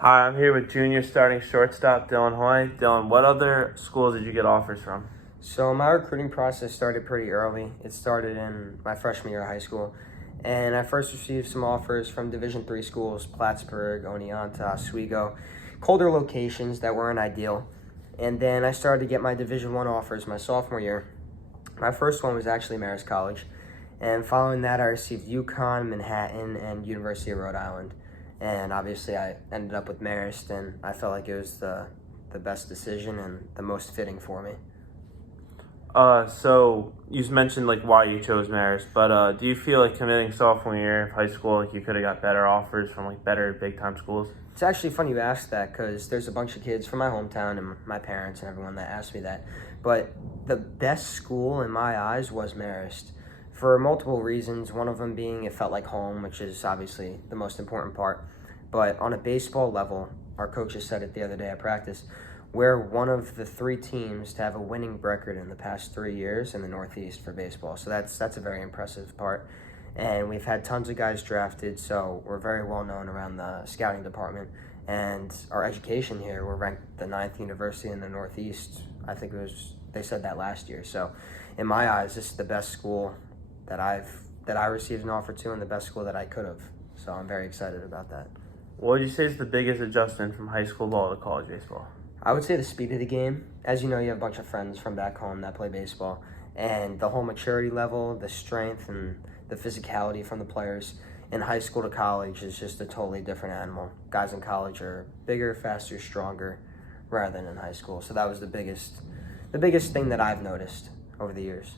Hi, I'm here with junior starting shortstop Dylan Hoy. Dylan, what other schools did you get offers from? So my recruiting process started pretty early. It started in my freshman year of high school, and I first received some offers from Division III schools, Plattsburgh, Oneonta, Oswego, colder locations that weren't ideal. And then I started to get my Division I offers my sophomore year. My first one was actually Marist College, and following that I received UConn, Manhattan, and University of Rhode Island. And obviously I ended up with Marist, and I felt like it was the best decision and the most fitting for me. So you mentioned like why you chose Marist, but do you feel like committing sophomore year of high school, like you could have got better offers from like better big time schools? It's actually funny you asked that because there's a bunch of kids from my hometown and my parents and everyone that asked me that. But the best school in my eyes was Marist for multiple reasons. One of them being it felt like home, which is obviously the most important part. But on a baseball level, our coaches said it the other day at practice, we're one of the three teams to have a winning record in the past 3 years in the Northeast for baseball. So that's a very impressive part. And we've had tons of guys drafted, so we're very well known around the scouting department. And our education here, we're ranked the 9th university in the Northeast. I think they said that last year. So in my eyes, this is the best school that I received an offer to and the best school that I could have. So I'm very excited about that. What would you say is the biggest adjustment from high school ball to college baseball? I would say the speed of the game. As you know, you have a bunch of friends from back home that play baseball, and the whole maturity level, the strength, and the physicality from the players in high school to college is just a totally different animal. Guys in college are bigger, faster, stronger, rather than in high school. So that was the biggest thing that I've noticed over the years.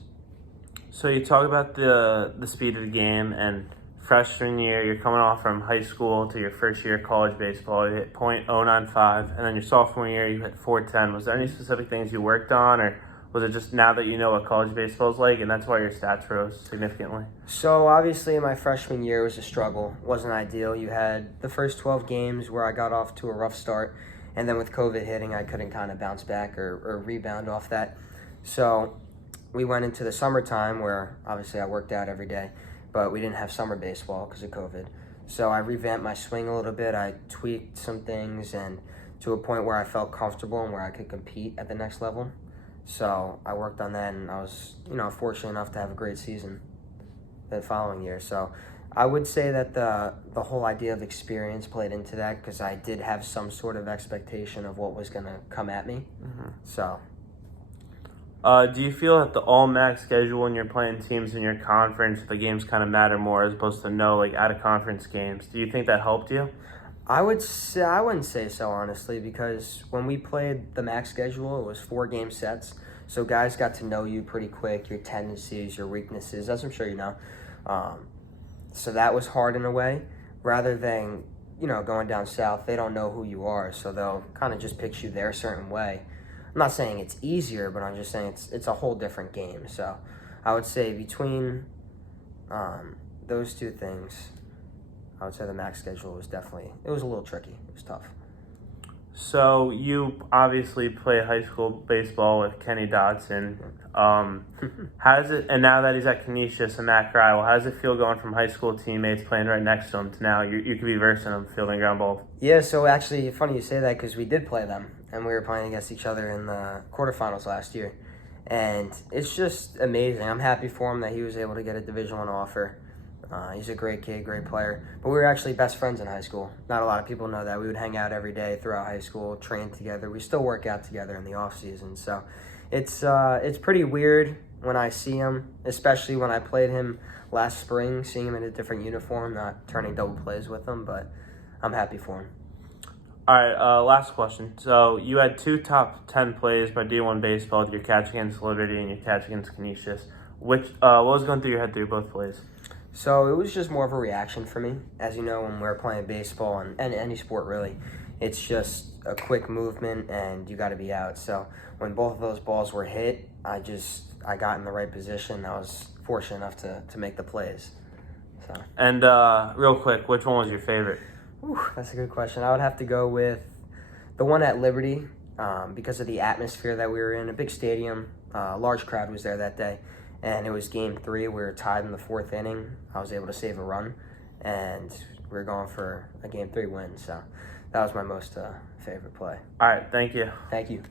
So you talk about the speed of the game, and freshman year you're coming off from high school to your first year of college baseball. You hit .095, and then your sophomore year you hit .410. Was there any specific things you worked on, or was it just now that you know what college baseball is like, and that's why your stats rose significantly? So obviously my freshman year was a struggle. Wasn't ideal. You had the first 12 games where I got off to a rough start, and then with COVID hitting, I couldn't kind of bounce back or rebound off that. So we went into the summertime where obviously I worked out every day, but we didn't have summer baseball because of COVID. So I revamped my swing a little bit. I tweaked some things and to a point where I felt comfortable and where I could compete at the next level. So I worked on that, and I was, fortunate enough to have a great season the following year. So I would say that the whole idea of experience played into that because I did have some sort of expectation of what was going to come at me. Mm-hmm. So Do you feel that the all-MAC schedule when you're playing teams in your conference, the games kind of matter more as opposed to no like out-of-conference games? Do you think that helped you? I wouldn't say so, honestly, because when we played the MAC schedule, it was 4 game sets. So guys got to know you pretty quick, your tendencies, your weaknesses, as I'm sure you know. So that was hard in a way, rather than, going down south, they don't know who you are, so they'll kind of just pick you their certain way. I'm not saying it's easier, but I'm just saying it's a whole different game. So I would say between those two things, I would say the MAC schedule was it was a little tricky. It was tough. So you obviously play high school baseball with Kenny Dodson. How does it? And now that he's at Canisius, a MAC rival, how does it feel going from high school teammates playing right next to him to now you could be versing him fielding ground balls? Yeah, so actually, funny you say that because we did play them, and we were playing against each other in the quarterfinals last year. And it's just amazing. I'm happy for him that he was able to get a Division I offer. He's a great kid, great player. But we were actually best friends in high school. Not a lot of people know that. We would hang out every day throughout high school, train together. We still work out together in the off season. So it's pretty weird when I see him, especially when I played him last spring, seeing him in a different uniform, not turning double plays with him. But I'm happy for him. All right, last question. So you had 2 top 10 plays by D1 baseball, your catch against Liberty and your catch against Canisius. What was going through your head through both plays? So it was just more of a reaction for me. As you know, when we're playing baseball and any sport really, it's just a quick movement and you got to be out. So when both of those balls were hit, I got in the right position. I was fortunate enough to make the plays. So. And real quick, which one was your favorite? That's a good question. I would have to go with the one at Liberty because of the atmosphere that we were in. A big stadium, large crowd was there that day. And it was game 3. We were tied in the 4th inning. I was able to save a run, and we were going for a Game 3 win. So that was my most favorite play. All right, thank you. Thank you.